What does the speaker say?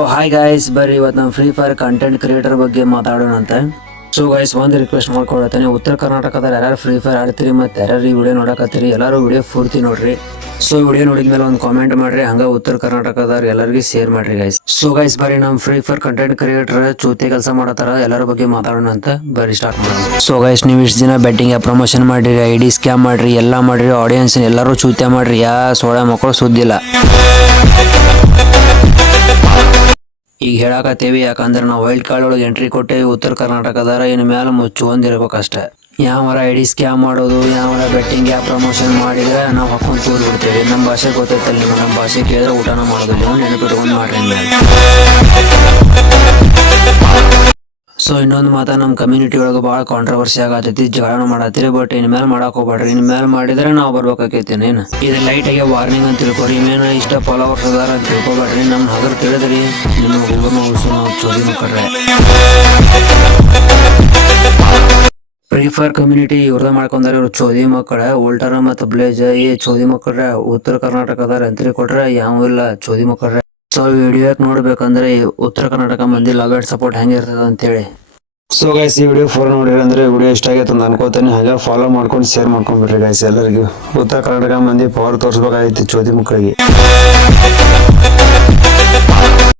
Hi guys, ಬರ್ರಿ ಇವತ್ತು ನಾವು ಫ್ರೀ ಫೈರ್ ಕಂಟೆಂಟ್ ಕ್ರಿಯೇಟರ್ ಬಗ್ಗೆ ಮಾತಾಡೋಣಂತೆ. ಸೊ ಗೈಸ್, ಒಂದು ರಿಕ್ವೆಸ್ಟ್ ಮಾಡ್ಕೊಳತ್ತೇನೆ. ಉತ್ತರ ಕರ್ನಾಟಕದ ಯಾರು ಫ್ರೀ ಫೈರ್ ಆಡ್ತೀರಿ ಮತ್ತು ಯಾರು ಈ ವಿಡಿಯೋ ನೋಡಕತ್ತೀರಿ, ಎಲ್ಲರೂ ವಿಡಿಯೋ ಪೂರ್ತಿ ನೋಡ್ರಿ. ಸೊ ವಿಡಿಯೋ ನೋಡಿದ್ಮೇಲೆ ಒಂದು ಕಾಮೆಂಟ್ ಮಾಡ್ರಿ, ಹಂಗ ಉತ್ತರ ಕರ್ನಾಟಕದವ್ರು ಎಲ್ಲರಿಗೂ ಶೇರ್ ಮಾಡ್ರಿ ಗೈಸ್. ಸೊ ಗೈಸ್, ಬರ್ರಿ ನಮ್ಮ ಫ್ರೀ ಫೈರ್ ಕಂಟೆಂಟ್ ಕ್ರಿಯೇಟರ್ ಚೂತಿ ಕೆಲಸ ಮಾಡತ್ತಾರ, ಎಲ್ಲರ ಬಗ್ಗೆ ಮಾತಾಡೋಣ ಅಂತ ಬರ್ರಿ ಸ್ಟಾರ್ಟ್ ಮಾಡೋಣ. ಸೊ ಗೈಸ್, ನೀವು ಇಷ್ಟು ದಿನ ಬೆಟ್ಟಿಂಗ್ ಪ್ರಮೋಷನ್ ಮಾಡ್ರಿ, ID ಸ್ಕ್ಯಾಮ್ ಮಾಡ್ರಿ, ಎಲ್ಲ ಮಾಡ್ರಿ, ಆಡಿಯನ್ಸ್ ಎಲ್ಲರೂ ಚೂತ್ಯ ಮಾಡ್ರಿ, ಸೋಳೆ ಮಕ್ಕಳು ಸುದ್ದಿಲ್ಲ. ಈಗ ಹೇಳಕತ್ತೇವಿ, ಯಾಕಂದ್ರೆ ನಾವು ವೈಲ್ಡ್ ಕಾರ್ಡ್ ಒಳಗೆ ಎಂಟ್ರಿ ಕೊಟ್ಟೇವಿ. ಉತ್ತರ ಕರ್ನಾಟಕದಾರ ಇನ್ನು ಮೇಲೆ ಮುಚ್ಚುವಂದಿರ್ಬೇಕಷ್ಟೇ. ಯಾವರ ID ಸ್ಕ್ಯಾಮ್ ಮಾಡೋದು, ಯಾವರ ಬೆಟ್ಟಿಂಗ್ ಪ್ರಮೋಷನ್ ಮಾಡಿದ್ರೆ ನಾವು ಹಾಕೊಂಡು ಕೂರ್ ಬಿಡ್ತೇವೆ. ನಮ್ಮ ಭಾಷೆ ಗೊತ್ತೈತಲ್ಲ ನಿಮ್ಗೆ, ನಮ್ಮ ಭಾಷೆ ಕೇಳಿದ್ರೆ ಊಟನ ಮಾಡೋದಿಲ್ಲ. ನೆನಪಿಟ್ಕೊಂಡು ಮಾಡ್ರಿ. ಸೊ ಇನ್ನೊಂದು ಮಾತಾ, ನಮ್ಮ ಕಮ್ಯುನಿಟಿ ಒಳಗೆ ಭಾಳ ಕಾಂಟ್ರವರ್ಸಿ ಆಗತೈತಿ, ಜಗಳನ ಮಾಡತ್ತೀರಿ. ಬಟ್ ಇನ್ಮೇಲೆ ಮಾಡಕ್ ಹೋಗ್ಬೇಡ್ರಿ, ಇನ್ಮೇಲೆ ಮಾಡಿದ್ರೆ ನಾವು ಬರ್ಬೇಕಾಕೈತಿ. ಏನು ಇದು ಲೈಟ್ ಆಗಿ ವಾರ್ನಿಂಗ್ ಅಂತ ತಿಳ್ಕೊರಿ. ಇನ್ನೇನು ಇಷ್ಟ ಫಾಲೋವರ್ಸ್ ಅದಾರ ಅಂತ ತಿಳ್ಕೊಬೇಡ್ರಿ. ನಮ್ಮ ಹಗರ್ ತಿಳಿದ್ರಿ ನಿಮ್ಮ ಹುಡುಗನ ಉಳ್ಸು ನಾವು ಚೋದಿ ಮಕ್ಕಳ್ರೆ. ಫ್ರೀ ಫೈರ್ ಕಮ್ಯುನಿಟಿ ಇವ್ರದ ಮಾಡ್ಕೊಂಡಾರ, ಇವ್ರು ಚೋದಿ ಮಕ್ಕಳ. ವೋಲ್ಟರ್ ಮತ್ತು ಬ್ಲೇಜ್ ಈ ಚೋದಿ ಮಕ್ಕಳ್ರೆ. ಉತ್ತರ ಕರ್ನಾಟಕದಾರ ಎಂಟ್ರಿ ಕೊಟ್ರೆ ಯಾವ ಇಲ್ಲ ಚೋದಿ ಮಕ್ಕಳ್ರೆ. ಸೊ ವಿಡಿಯೋಕ್ ನೋಡ್ಬೇಕಂದ್ರೆ ಉತ್ತರ ಕರ್ನಾಟಕ ಮಂದಿ ಲವ್ ಆ್ಯಂಡ್ ಸಪೋರ್ಟ್ ಹೆಂಗೆ ಇರ್ತದೆ ಅಂತೇಳಿ. ಸೊ ಗೈಸ್, ಈ ವಿಡಿಯೋ ಫಾಲೋ ನೋಡಿರಿ ಅಂದ್ರೆ ವಿಡಿಯೋ ಇಷ್ಟ ಆಗೈತೆ ಅಂತ ಅನ್ಕೋತೀನಿ. ಹಾಗೆ ಫಾಲೋ ಮಾಡ್ಕೊಂಡು ಶೇರ್ ಮಾಡ್ಕೊಂಡ್ಬಿಡ್ರಿ ಗೈಸ್. ಎಲ್ಲರಿಗೂ ಉತ್ತರ ಕರ್ನಾಟಕ ಮಂದಿ ಪವರ್ ತೋರಿಸ್ಬೇಕಾಗೈತಿ ಚೋದಿ ಮಕ್ಕಳಿಗೆ.